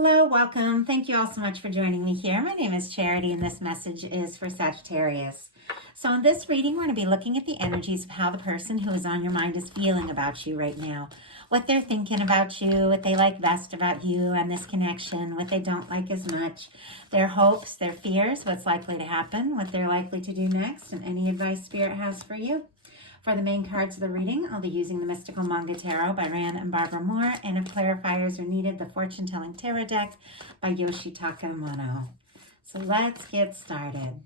Hello, welcome. Thank you all so much for joining me here. My name is Charity and this message is for Sagittarius. So in this reading, we're going to be looking at the energies of how the person who is on your mind is feeling about you right now. What they're thinking about you, what they like best about you and this connection, what they don't like as much, their hopes, their fears, what's likely to happen, what they're likely to do next, and any advice Spirit has for you. For the main cards of the reading, I'll be using the Mystical Manga Tarot by Ran and Barbara Moore, and if clarifiers are needed, the Fortune Telling Tarot Deck by Yoshitaka Mono. So let's get started.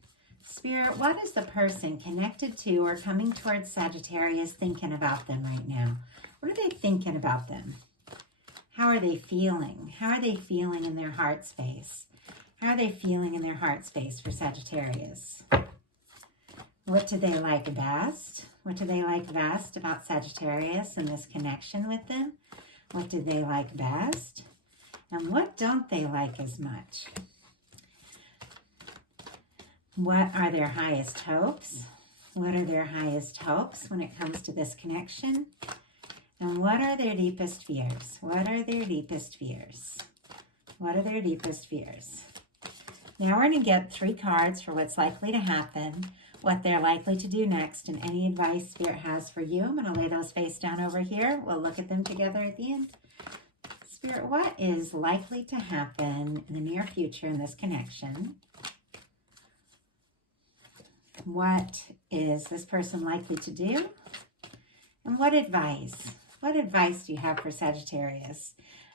Spirit, what is the person connected to or coming towards Sagittarius thinking about them right now? What are they thinking about them? How are they feeling? How are they feeling in their heart space? How are they feeling in their heart space for Sagittarius? What do they like best? What do they like best about Sagittarius and this connection with them? What do they like best? And what don't they like as much? What are their highest hopes? What are their highest hopes when it comes to this connection? And what are their deepest fears? What are their deepest fears? What are their deepest fears? Now we're going to get 3 cards for what's likely to happen, what they're likely to do next, and any advice Spirit has for you. I'm going to lay those face down over here. We'll look at them together at the end. Spirit, what is likely to happen in the near future in this connection? What is this person likely to do? And what advice? What advice do you have for Sagittarius?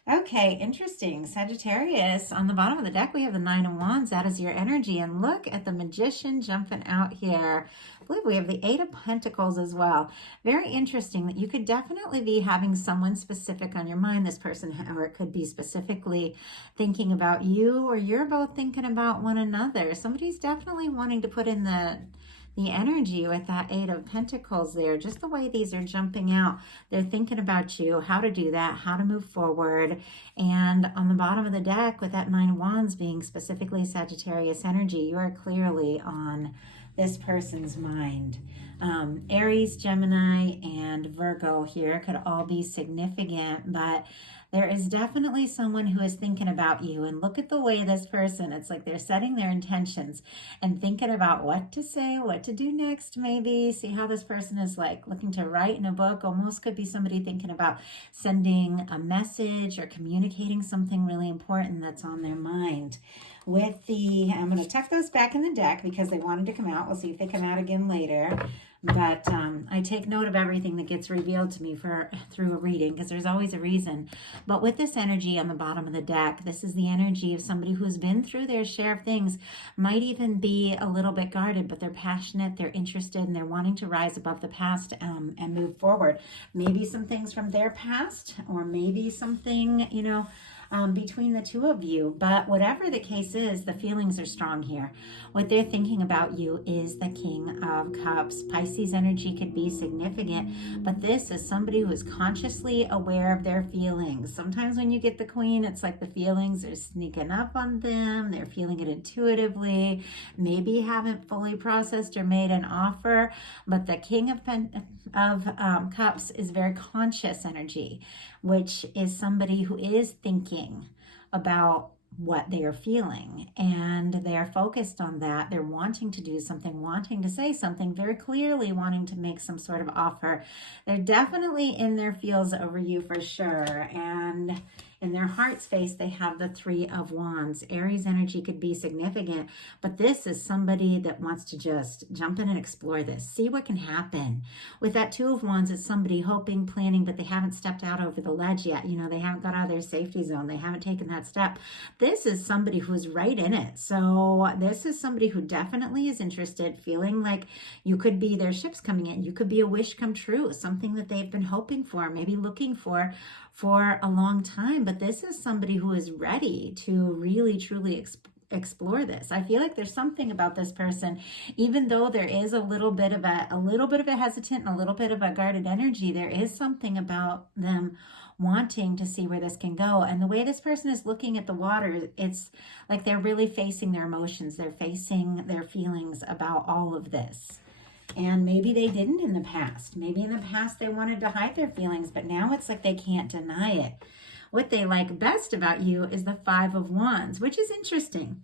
Okay, interesting. Sagittarius, on the bottom of the deck, we have the 9 of Wands. That is your energy. And look at the Magician jumping out here. I believe we have the 8 of Pentacles as well. Very interesting that you could definitely be having someone specific on your mind, this person, or it could be specifically thinking about you, or you're both thinking about one another. Somebody's definitely wanting to put in the energy with that 8 of Pentacles there, just the way these are jumping out. They're thinking about you, how to do that, how to move forward. And on the bottom of the deck with that 9 of Wands being specifically Sagittarius energy, you are clearly on this person's mind. Aries, Gemini, and Virgo here could all be significant, but there is definitely someone who is thinking about you. And look at the way this person, it's like they're setting their intentions and thinking about what to say, what to do next, maybe. See how this person is like looking to write in a book. Almost could be somebody thinking about sending a message or communicating something really important that's on their mind. With the, I'm going to tuck those back in the deck because they wanted to come out. We'll see if they come out again later. But I take note of everything that gets revealed to me through a reading because there's always a reason. But with this energy on the bottom of the deck, this is the energy of somebody who's been through their share of things, might even be a little bit guarded, but they're passionate, they're interested, and they're wanting to rise above the past and move forward. Maybe some things from their past, or maybe something, between the two of you. But whatever the case is, the feelings are strong here. What they're thinking about you is the King of Cups. Pisces energy could be significant, but this is somebody who is consciously aware of their feelings. Sometimes when you get the Queen, it's like the feelings are sneaking up on them. They're feeling it intuitively, maybe haven't fully processed or made an offer, but the King of Cups is very conscious energy, which is somebody who is thinking about what they are feeling, and they're focused on that. They're wanting to do something, wanting to say something, very clearly wanting to make some sort of offer. They're definitely in their feels over you for sure. And in their heart space, they have the 3 of Wands. Aries energy could be significant, but this is somebody that wants to just jump in and explore this, see what can happen. With that 2 of Wands, it's somebody hoping, planning, but they haven't stepped out over the ledge yet. They haven't got out of their safety zone. They haven't taken that step. This is somebody who's right in it. So this is somebody who definitely is interested, feeling like you could be their ships coming in. You could be a wish come true, something that they've been hoping for, maybe looking for a long time. But this is somebody who is ready to really, truly explore this. I feel like there's something about this person, even though there is a little bit of a hesitant and a little bit of a guarded energy, there is something about them wanting to see where this can go. And the way this person is looking at the water, it's like they're really facing their emotions. They're facing their feelings about all of this. And maybe they didn't in the past. Maybe in the past they wanted to hide their feelings, but now it's like they can't deny it. what they like best about you is the Five of Wands, which is interesting,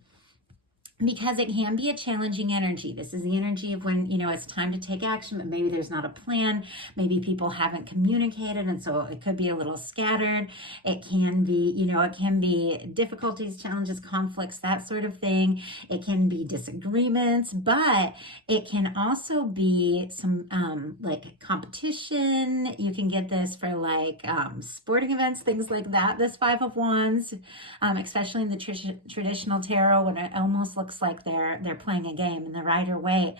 because it can be a challenging energy. This is the energy of when, it's time to take action, but maybe there's not a plan. Maybe people haven't communicated, and so it could be a little scattered. It can be, it can be difficulties, challenges, conflicts, that sort of thing. It can be disagreements, but it can also be some like competition. You can get this for like sporting events, things like that. This Five of Wands, especially in the traditional tarot, when it almost looks like they're playing a game in the Rider Waite.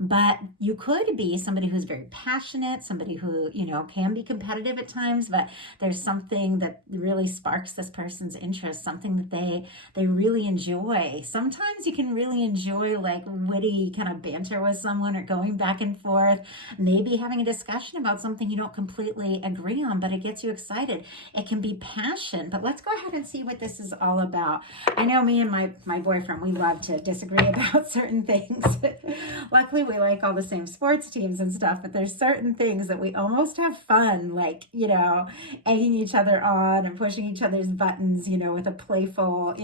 But you could be somebody who's very passionate, somebody who, can be competitive at times, but there's something that really sparks this person's interest, something that they really enjoy. Sometimes you can really enjoy like witty kind of banter with someone, or going back and forth, maybe having a discussion about something you don't completely agree on, but it gets you excited. It can be passion. But let's go ahead and see what this is all about. I know me and my boyfriend, we love to disagree about certain things. Luckily, we like all the same sports teams and stuff, but there's certain things that we almost have fun, like, egging each other on and pushing each other's buttons, with a playful,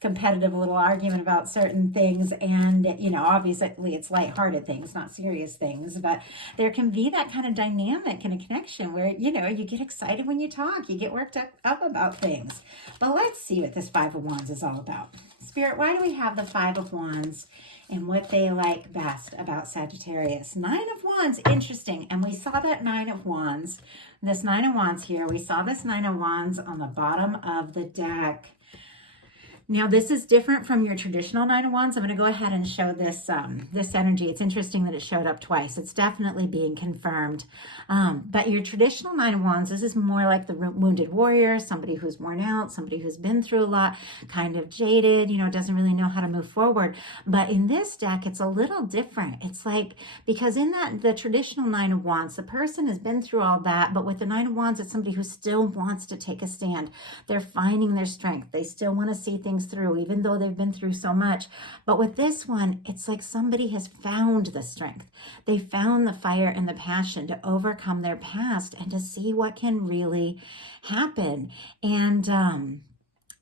competitive little argument about certain things. And, obviously it's lighthearted things, not serious things, but there can be that kind of dynamic and a connection where, you get excited when you talk, you get worked up about things. But let's see what this Five of Wands is all about. Spirit, why do we have the Five of Wands and what they like best about Sagittarius? Nine of Wands, interesting. And we saw that Nine of Wands, this Nine of Wands here. We saw this Nine of Wands on the bottom of the deck. Now, this is different from your traditional Nine of Wands. I'm going to go ahead and show this this energy. It's interesting that it showed up twice. It's definitely being confirmed. But your traditional Nine of Wands, this is more like the wounded warrior, somebody who's worn out, somebody who's been through a lot, kind of jaded, doesn't really know how to move forward. But in this deck, it's a little different. It's like, because in the traditional Nine of Wands, the person has been through all that, but with the Nine of Wands, it's somebody who still wants to take a stand. They're finding their strength. They still want to see things through, even though they've been through so much. But with this one, it's like somebody has found the strength. They found the fire and the passion to overcome their past and to see what can really happen.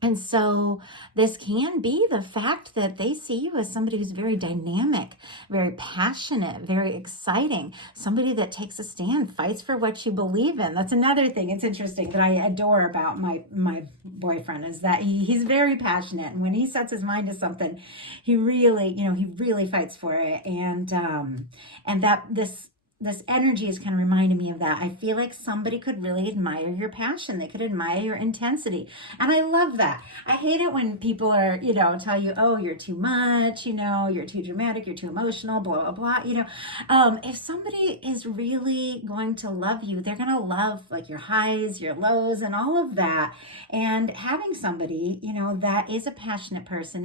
And so this can be the fact that they see you as somebody who's very dynamic, very passionate, very exciting, somebody that takes a stand, fights for what you believe in. That's another thing. It's interesting that I adore about my boyfriend, is that he's very passionate. And when he sets his mind to something, he really fights for it. And that this energy is kind of reminding me of that. I feel like somebody could really admire your passion. They could admire your intensity. And I love that. I hate it when people are, tell you, oh, you're too much, you're too dramatic, you're too emotional, blah, blah, blah. If somebody is really going to love you, they're going to love like your highs, your lows, and all of that. And having somebody, that is a passionate person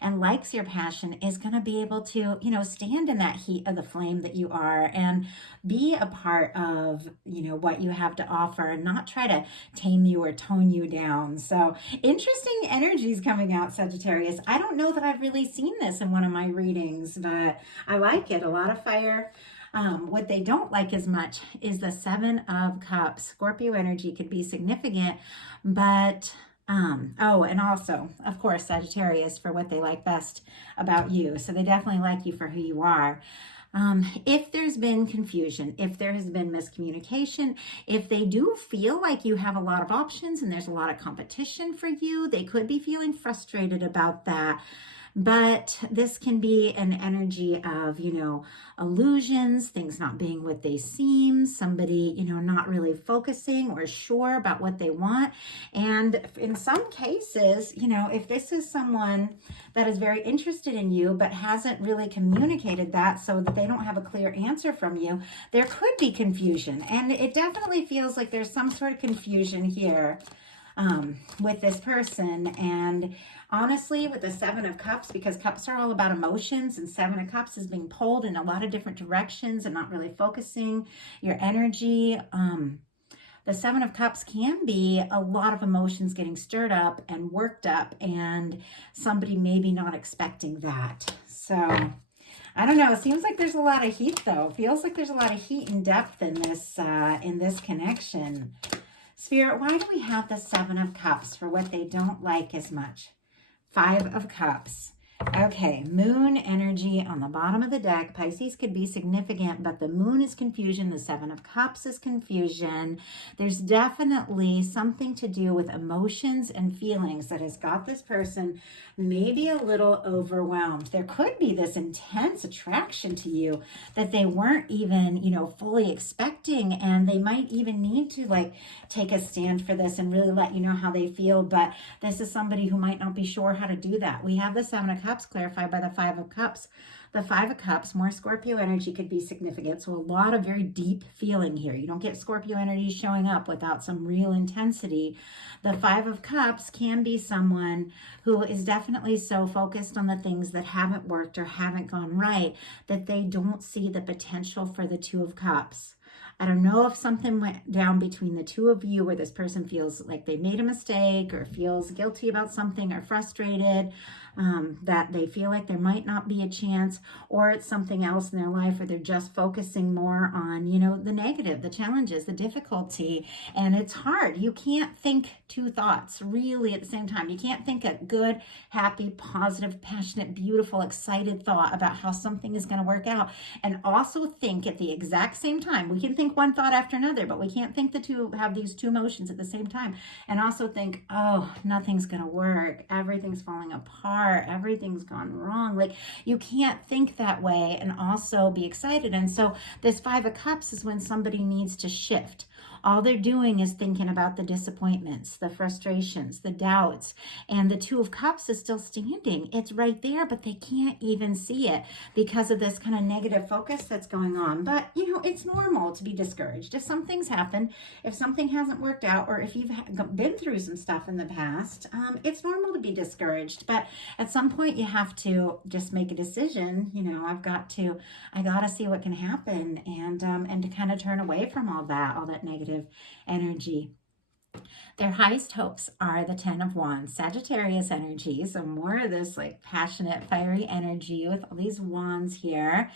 and likes your passion is going to be able to, stand in that heat of the flame that you are, and be a part of, what you have to offer, and not try to tame you or tone you down. So interesting energies coming out, Sagittarius. I don't know that I've really seen this in one of my readings, but I like it. A lot of fire. What they don't like as much is the Seven of Cups. Scorpio energy could be significant, but and also, of course, Sagittarius, for what they like best about you. So they definitely like you for who you are. If there's been confusion, if there has been miscommunication, if they do feel like you have a lot of options and there's a lot of competition for you, they could be feeling frustrated about that. But this can be an energy of, illusions, things not being what they seem, somebody, not really focusing or sure about what they want. And in some cases, if this is someone that is very interested in you, but hasn't really communicated that so that they don't have a clear answer from you, there could be confusion. And it definitely feels like there's some sort of confusion here with this person. And honestly, with the Seven of Cups, because cups are all about emotions, and Seven of Cups is being pulled in a lot of different directions and not really focusing your energy. The Seven of Cups can be a lot of emotions getting stirred up and worked up, and somebody maybe not expecting that. So I don't know. It seems like there's a lot of heat, though. It feels like there's a lot of heat and depth in this connection. Spirit, why do we have the Seven of Cups for what they don't like as much? Five of Cups. Okay, moon energy on the bottom of the deck. Pisces could be significant, but the moon is confusion. The Seven of Cups is confusion. There's definitely something to do with emotions and feelings that has got this person maybe a little overwhelmed. There could be this intense attraction to you that they weren't even, fully expecting, and they might even need to like take a stand for this and really let you know how they feel. But this is somebody who might not be sure how to do that. We have the Seven of Cups clarified by the Five of Cups. The Five of Cups, more Scorpio energy could be significant. So a lot of very deep feeling here. You don't get Scorpio energy showing up without some real intensity. The Five of Cups can be someone who is definitely so focused on the things that haven't worked or haven't gone right that they don't see the potential for the Two of Cups. I don't know if something went down between the two of you where this person feels like they made a mistake or feels guilty about something or frustrated, that they feel like there might not be a chance, or it's something else in their life where they're just focusing more on, the negative, the challenges, the difficulty, and it's hard. You can't think two thoughts really at the same time. You can't think a good, happy, positive, passionate, beautiful, excited thought about how something is going to work out and also think at the exact same time. We can think one thought after another, but we can't think have these two emotions at the same time and also think, oh, nothing's going to work. Everything's falling apart. Everything's gone wrong. Like, you can't think that way and also be excited. And so this Five of Cups is when somebody needs to shift. All they're doing is thinking about the disappointments, the frustrations, the doubts, and the Two of Cups is still standing. It's right there, but they can't even see it because of this kind of negative focus that's going on. But, it's normal to be discouraged. If some things happen, if something hasn't worked out, or if you've been through some stuff in the past, it's normal to be discouraged. But at some point, you have to just make a decision. I got to see what can happen, and to kind of turn away from all that negative energy. Their highest hopes are the Ten of Wands, Sagittarius energy, so more of this like passionate, fiery energy with all these wands here.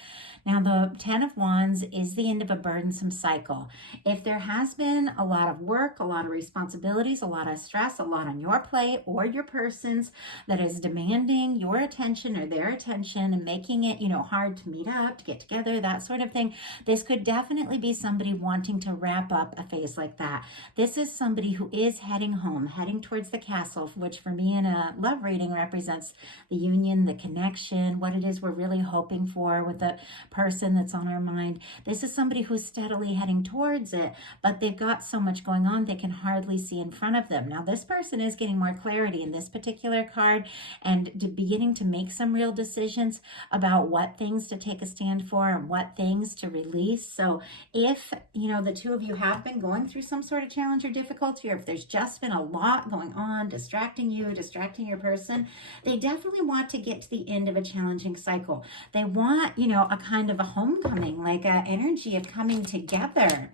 Now, the Ten of Wands is the end of a burdensome cycle. If there has been a lot of work, a lot of responsibilities, a lot of stress, a lot on your plate or your person's that is demanding your attention or their attention and making it, hard to meet up, to get together, that sort of thing, this could definitely be somebody wanting to wrap up a phase like that. This is somebody who is heading home, heading towards the castle, which for me in a love reading represents the union, the connection, what it is we're really hoping for with the person that's on our mind. This is somebody who's steadily heading towards it, but they've got so much going on they can hardly see in front of them. Now, this person is getting more clarity in this particular card and beginning to make some real decisions about what things to take a stand for and what things to release. So if, the two of you have been going through some sort of challenge or difficulty, or if there's just been a lot going on, distracting you, distracting your person, they definitely want to get to the end of a challenging cycle. They want, a kind of a homecoming, like an energy of coming together.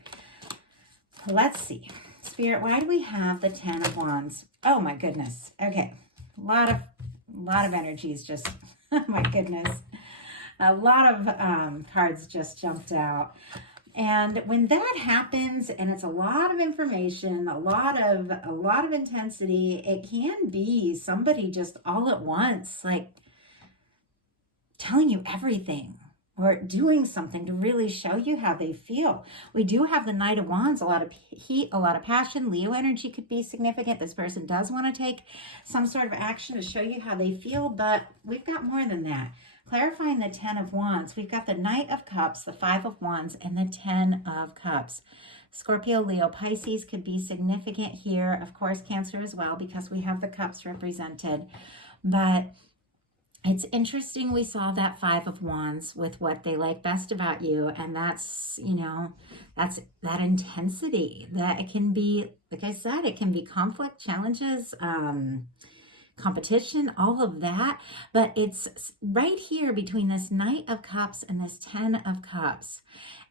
Let's see. Spirit, why do we have the Ten of Wands? Oh my goodness. Okay. A lot of energies just, oh my goodness. A lot of cards just jumped out. And when that happens, and it's a lot of information, a lot of intensity, it can be somebody just all at once, like telling you everything or doing something to really show you how they feel. We do have the Knight of Wands, a lot of heat, a lot of passion. Leo energy could be significant. This person does want to take some sort of action to show you how they feel, but we've got more than that. Clarifying the Ten of Wands, we've got the Knight of Cups, the Five of Wands, and the Ten of Cups. Scorpio, Leo, Pisces could be significant here. Of course, Cancer as well, because we have the cups represented. But it's interesting we saw that Five of Wands with what they like best about you. And that's, that's that intensity that it can be, like I said, it can be conflict, challenges, competition, all of that, but it's right here between this Knight of Cups and this Ten of Cups.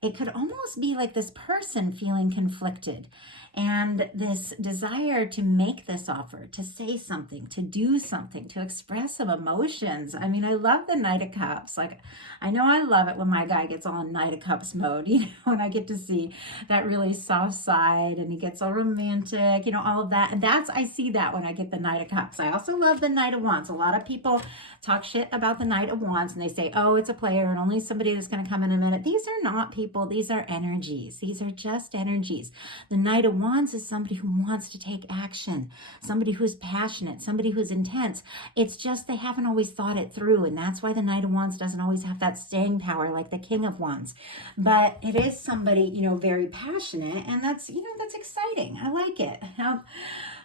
It could almost be like this person feeling conflicted. and this desire to make this offer, to say something, to do something, to express some emotions. I mean, I love the Knight of Cups. Like, I know I love it when my guy gets all in Knight of Cups mode, you know, when I get to see that really soft side and he gets all romantic, you know, all of that. And I see that when I get the Knight of Cups. I also love the Knight of Wands. A lot of people talk shit about the Knight of Wands and they say, oh, it's a player and only somebody that's going to come in a minute. These are not people. These are energies. These are just energies. The Knight of Wands is somebody who wants to take action, somebody who's passionate, somebody who's intense. It's just they haven't always thought it through, and that's why the Knight of Wands doesn't always have that staying power like the King of Wands. But it is somebody, you know, very passionate, and that's, you know, that's exciting. I like it.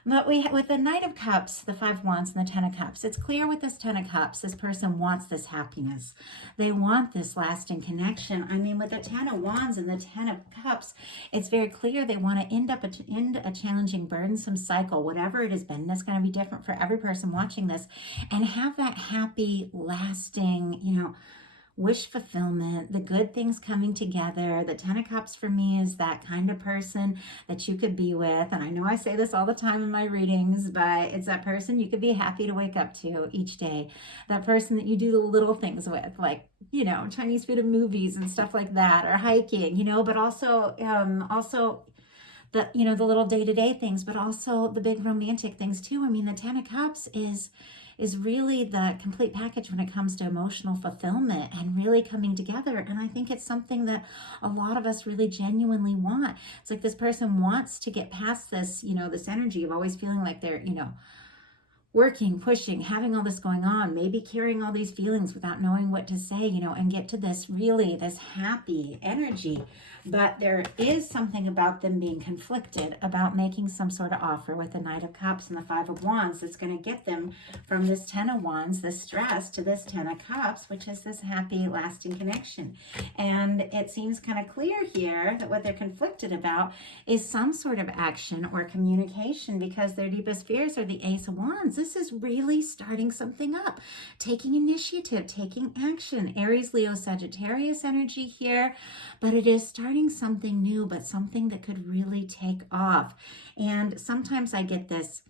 But with the Knight of Cups, the Five of Wands, and the Ten of Cups, it's clear with this Ten of Cups, this person wants this happiness. They want this lasting connection. I mean, with the Ten of Wands and the Ten of Cups, it's very clear they want to end a challenging, burdensome cycle, whatever it has been. And that's going to be different for every person watching this, and have that happy, lasting, you know, wish fulfillment, the good things coming together. The Ten of Cups for me is that kind of person that you could be with. And I know I say this all the time in my readings, but it's that person you could be happy to wake up to each day. That person that you do the little things with, like, you know, Chinese food and movies and stuff like that, or hiking, you know, but also the, you know, the little day-to-day things, but also the big romantic things too. I mean, the Ten of Cups is really the complete package when it comes to emotional fulfillment and really coming together. And I think it's something that a lot of us really genuinely want. It's like this person wants to get past this, you know, this energy of always feeling like they're, you know, working, pushing, having all this going on, maybe carrying all these feelings without knowing what to say, you know, and get to this really, this happy energy. But there is something about them being conflicted about making some sort of offer with the Knight of Cups and the Five of Wands that's going to get them from this Ten of Wands, this stress, to this Ten of Cups, which is this happy, lasting connection. And it seems kind of clear here that what they're conflicted about is some sort of action or communication, because their deepest fears are the Ace of Wands. This is really starting something up, taking initiative, taking action. Aries, Leo, Sagittarius energy here, but it is starting something new, but something that could really take off. And sometimes I get this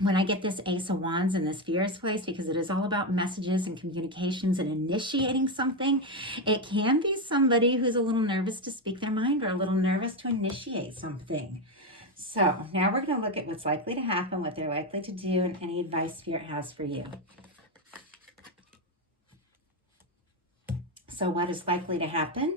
when I get this Ace of Wands in this fears place, because it is all about messages and communications and initiating something. It can be somebody who's a little nervous to speak their mind or a little nervous to initiate something. So now we're going to look at what's likely to happen, what they're likely to do, and any advice Spirit has for you. So what is likely to happen?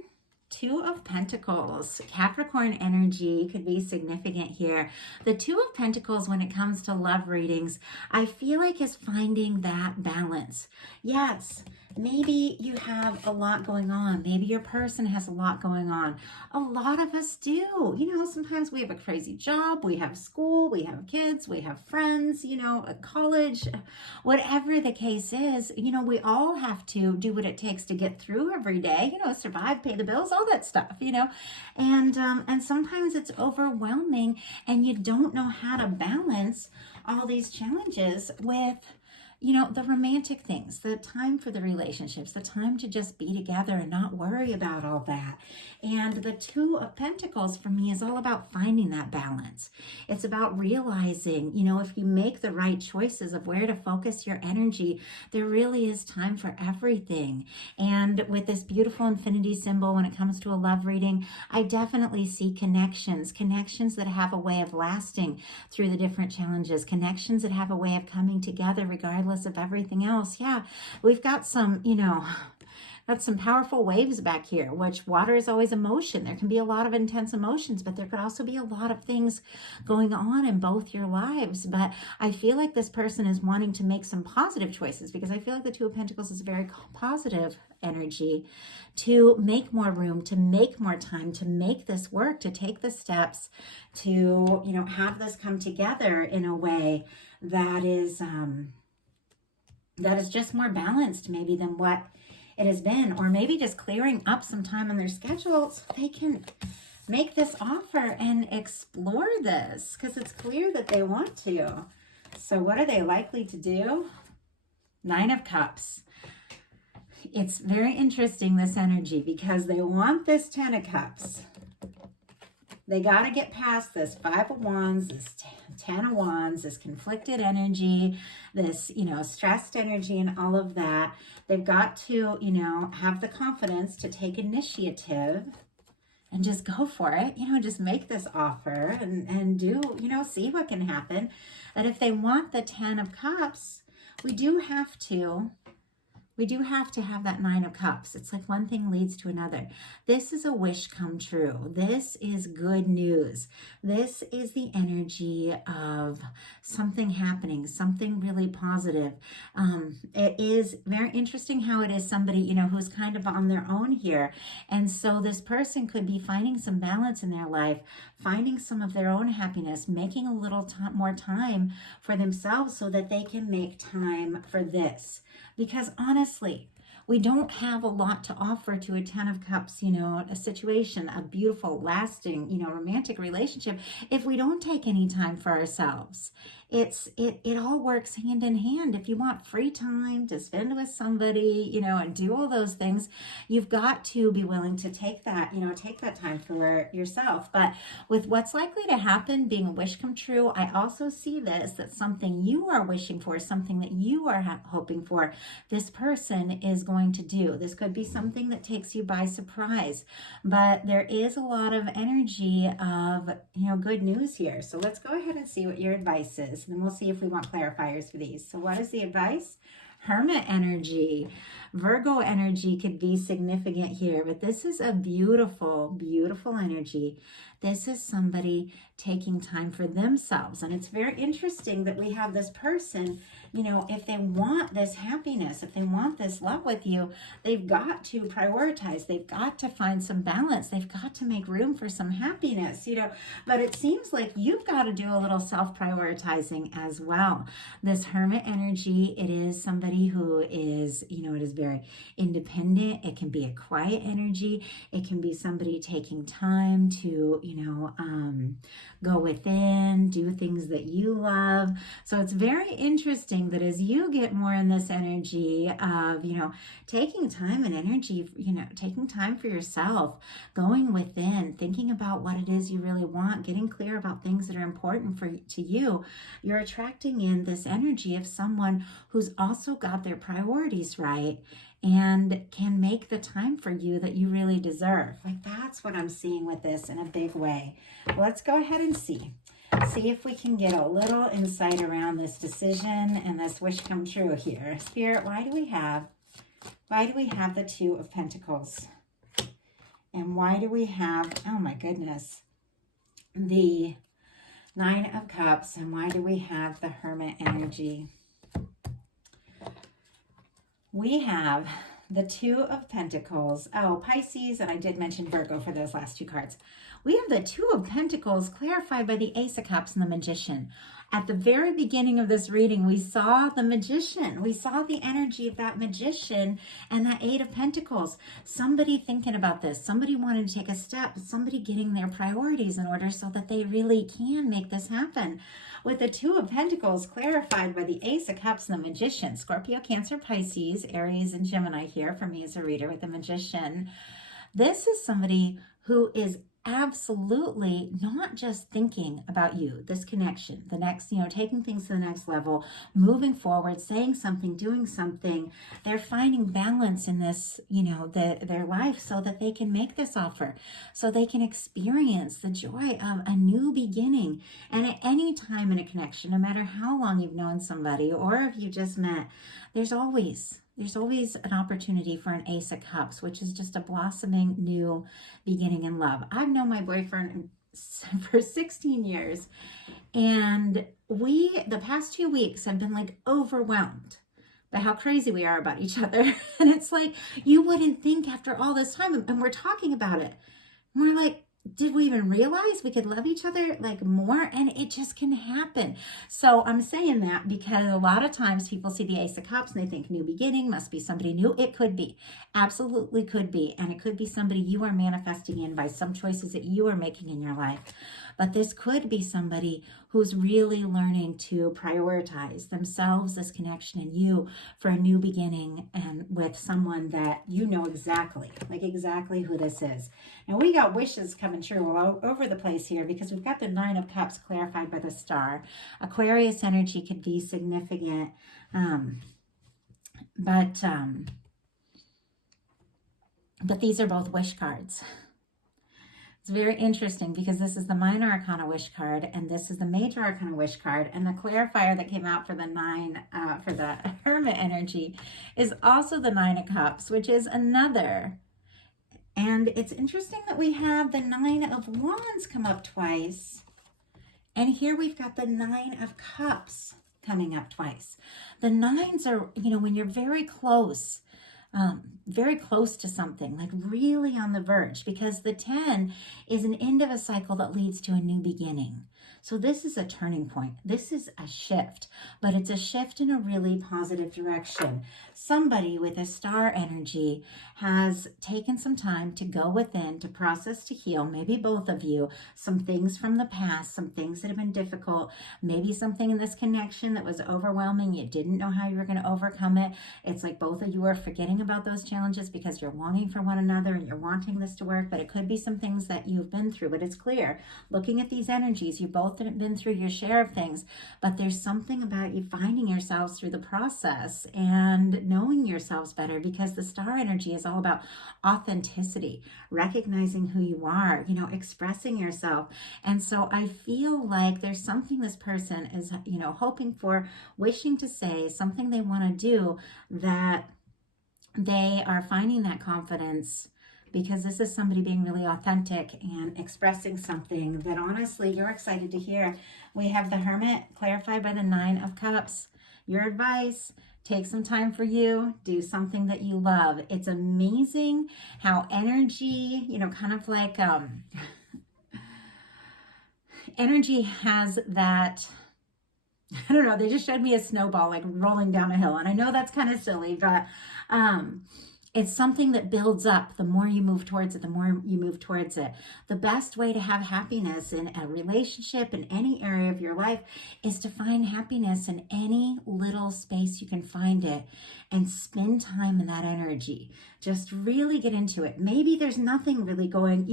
Two of Pentacles. Capricorn energy could be significant here. The Two of Pentacles, when it comes to love readings, I feel like is finding that balance. Yes, maybe you have a lot going on. Maybe your person has a lot going on. A lot of us do. You know, sometimes we have a crazy job, we have school, we have kids, we have friends, you know, a college, whatever the case is. You know, we all have to do what it takes to get through every day, you know, survive, pay the bills, all that stuff, you know, and sometimes it's overwhelming and you don't know how to balance all these challenges with, you know, the romantic things, the time for the relationships, the time to just be together and not worry about all that. And the Two of Pentacles for me is all about finding that balance. It's about realizing, you know, if you make the right choices of where to focus your energy, there really is time for everything. And with this beautiful infinity symbol, when it comes to a love reading, I definitely see connections that have a way of lasting through the different challenges, connections that have a way of coming together regardless of everything else. Yeah, we've got some, you know, got some powerful waves back here, which water is always emotion. There can be a lot of intense emotions, but there could also be a lot of things going on in both your lives. But I feel like this person is wanting to make some positive choices, because I feel like the Two of Pentacles is a very positive energy, to make more room, to make more time, to make this work, to take the steps to, you know, have this come together in a way that is just more balanced maybe than what it has been, or maybe just clearing up some time on their schedule so they can make this offer and explore this, because it's clear that they want to. So what are they likely to do? Nine of Cups. It's very interesting, this energy, because they want this Ten of Cups. They got to get past this 5 of Wands, this 10 of Wands, this conflicted energy, this, stressed energy and all of that. They've got to, have the confidence to take initiative and just go for it, just make this offer and do, see what can happen. That if they want the 10 of Cups, we do have to have that 9 of Cups. It's like one thing leads to another. This is a wish come true. This is good news. This is the energy of something happening, something really positive. It is very interesting how it is somebody, who's kind of on their own here. And so this person could be finding some balance in their life, finding some of their own happiness, making a little more time for themselves so that they can make time for this. Because honestly, we don't have a lot to offer to a 10 of Cups, a situation, a beautiful, lasting, romantic relationship, if we don't take any time for ourselves. It all works hand in hand. If you want free time to spend with somebody, and do all those things, you've got to be willing to take that time for yourself. But with what's likely to happen being a wish come true, I also see that something you are wishing for, something that you are hoping for, this person is going to do. This could be something that takes you by surprise, but there is a lot of energy of, good news here. So let's go ahead and see what your advice is. And then we'll see if we want clarifiers for these. So what is the advice? Hermit energy. Virgo energy could be significant here, but this is a beautiful, beautiful energy. This is somebody taking time for themselves. And it's very interesting that we have this person, if they want this happiness, if they want this love with you, they've got to prioritize. They've got to find some balance. They've got to make room for some happiness, But it seems like you've got to do a little self-prioritizing as well. This Hermit energy, it is somebody who is, it is very independent. It can be a quiet energy. It can be somebody taking time to, go within, do things that you love. So it's very interesting that as you get more in this energy of, taking time and energy, taking time for yourself, going within, thinking about what it is you really want, getting clear about things that are important to you, you're attracting in this energy of someone who's also got their priorities right and can make the time for you that you really deserve. Like, that's what I'm seeing with this in a big way. Let's go ahead and see if we can get a little insight around this decision and this wish come true here. Spirit, why do we have the 2 of Pentacles? And why do we have, oh my goodness, the 9 of Cups? And why do we have the Hermit energy? We have the 2 of Pentacles. Oh, Pisces, and I did mention Virgo for those last 2 cards. We have the 2 of Pentacles clarified by the Ace of Cups and the Magician. At the very beginning of this reading, we saw the Magician. We saw the energy of that Magician and that 8 of Pentacles. Somebody thinking about this. Somebody wanting to take a step. Somebody getting their priorities in order so that they really can make this happen. With the 2 of Pentacles clarified by the Ace of Cups and the Magician. Scorpio, Cancer, Pisces, Aries, and Gemini here for me as a reader with the Magician. This is somebody who is absolutely not just thinking about you, this connection, the next, taking things to the next level, moving forward, saying something, doing something. They're finding balance in this, their life so that they can make this offer, so they can experience the joy of a new beginning. And at any time in a connection, no matter how long you've known somebody or if you just met, there's always an opportunity for an Ace of Cups, which is just a blossoming new beginning in love. I've known my boyfriend for 16 years, and the past 2 weeks have been like overwhelmed by how crazy we are about each other. And it's like, you wouldn't think after all this time, and we're talking about it. And we're like, did we even realize we could love each other like more? And it just can happen. So I'm saying that because a lot of times people see the Ace of Cups and they think new beginning, must be somebody new. It could be, absolutely could be. And it could be somebody you are manifesting in by some choices that you are making in your life. but this could be somebody who's really learning to prioritize themselves, this connection, and you for a new beginning, and with someone that you know exactly, like exactly who this is. And we got wishes coming true all over the place here because we've got the Nine of Cups clarified by the star. Aquarius energy could be significant, but these are both wish cards. It's very interesting because this is the minor arcana wish card and this is the major arcana wish card, and the clarifier that came out for the for the Hermit energy is also the Nine of Cups, which is another. And it's interesting that we have the Nine of Wands come up twice, and here we've got the Nine of Cups coming up twice. The nines are, when you're very close to something, like really on the verge, because the 10 is an end of a cycle that leads to a new beginning. So this is a turning point. This is a shift, but it's a shift in a really positive direction. Somebody with a star energy has taken some time to go within, to process, to heal, maybe both of you, some things from the past, some things that have been difficult, maybe something in this connection that was overwhelming. You didn't know how you were going to overcome it. It's like both of you are forgetting about those challenges because you're longing for one another and you're wanting this to work, but it could be some things that you've been through. But it's clear, looking at these energies, you both have been through your share of things, but there's something about you finding yourselves through the process and knowing yourselves better, because the star energy is all about authenticity, recognizing who you are, expressing yourself. And so I feel like there's something this person is, hoping for, wishing to say, something they want to do, that they are finding that confidence, because this is somebody being really authentic and expressing something that honestly you're excited to hear. We have the Hermit clarified by the Nine of Cups. Your advice: take some time for you, do something that you love. It's amazing how energy, kind of like energy has that, I don't know, they just showed me a snowball like rolling down a hill. And I know that's kind of silly, but it's something that builds up. The more you move towards it, the more you move towards it. The best way to have happiness in a relationship, in any area of your life, is to find happiness in any little space you can find it, and spend time in that energy. Just really get into it. Maybe there's nothing really going,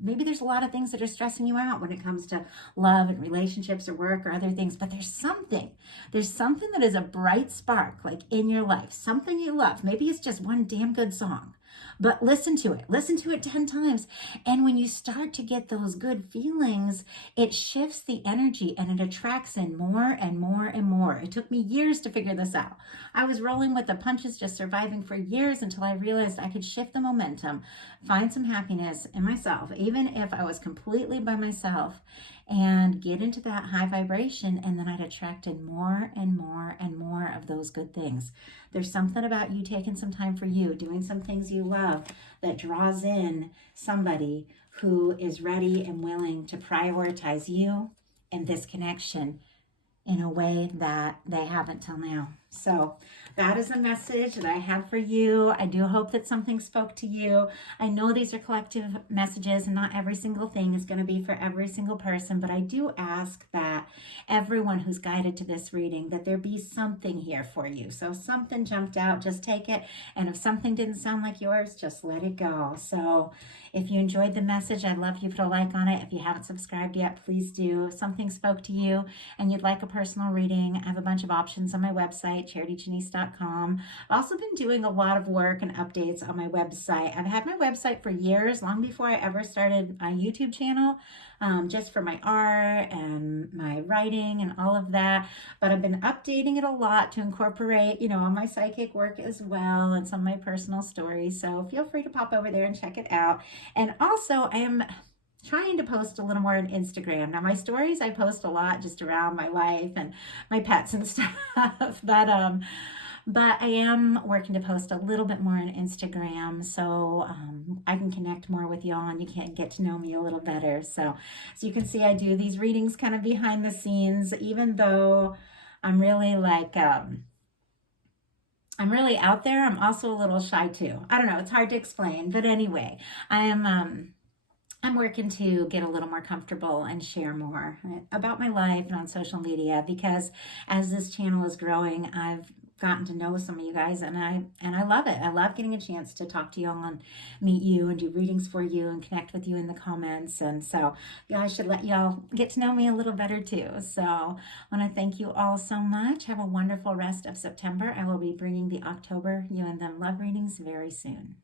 maybe there's a lot of things that are stressing you out when it comes to love and relationships or work or other things, but there's something that is a bright spark, like in your life, something you love. Maybe it's just one damn good song, but listen to it 10 times. And when you start to get those good feelings, it shifts the energy and it attracts in more and more and more. It took me years to figure this out. I was rolling with the punches, just surviving for years, until I realized I could shift the momentum, find some happiness in myself, even if I was completely by myself, and get into that high vibration, and then I'd attract in more and more and more of those good things. There's something about you taking some time for you, doing some things you love, that draws in somebody who is ready and willing to prioritize you and this connection in a way that they haven't till now. So that is a message that I have for you. I do hope that something spoke to you. I know these are collective messages and not every single thing is going to be for every single person, but I do ask that everyone who's guided to this reading, that there be something here for you. So if something jumped out, just take it. And if something didn't sound like yours, just let it go. So if you enjoyed the message, I'd love you to put a like on it. If you haven't subscribed yet, please do. If something spoke to you and you'd like a personal reading, I have a bunch of options on my website, charityjanice.com. I've also been doing a lot of work and updates on my website. I've had my website for years, long before I ever started a YouTube channel, just for my art and my writing and all of that. But I've been updating it a lot to incorporate, all my psychic work as well, and some of my personal stories. So feel free to pop over there and check it out. And also, I am trying to post a little more on Instagram. Now, my stories, I post a lot just around my life and my pets and stuff, but I am working to post a little bit more on Instagram, so I can connect more with y'all and you can get to know me a little better. So as you can see, I do these readings kind of behind the scenes, even though I'm really I'm really out there. I'm also a little shy too. I don't know. It's hard to explain, but anyway, I am I'm working to get a little more comfortable and share more about my life and on social media, because as this channel is growing, I've gotten to know some of you guys, and I love it. I love getting a chance to talk to you all and meet you and do readings for you and connect with you in the comments. And so, yeah, I should let y'all get to know me a little better too. So I want to thank you all so much. Have a wonderful rest of September. I will be bringing the October You and Them love readings very soon.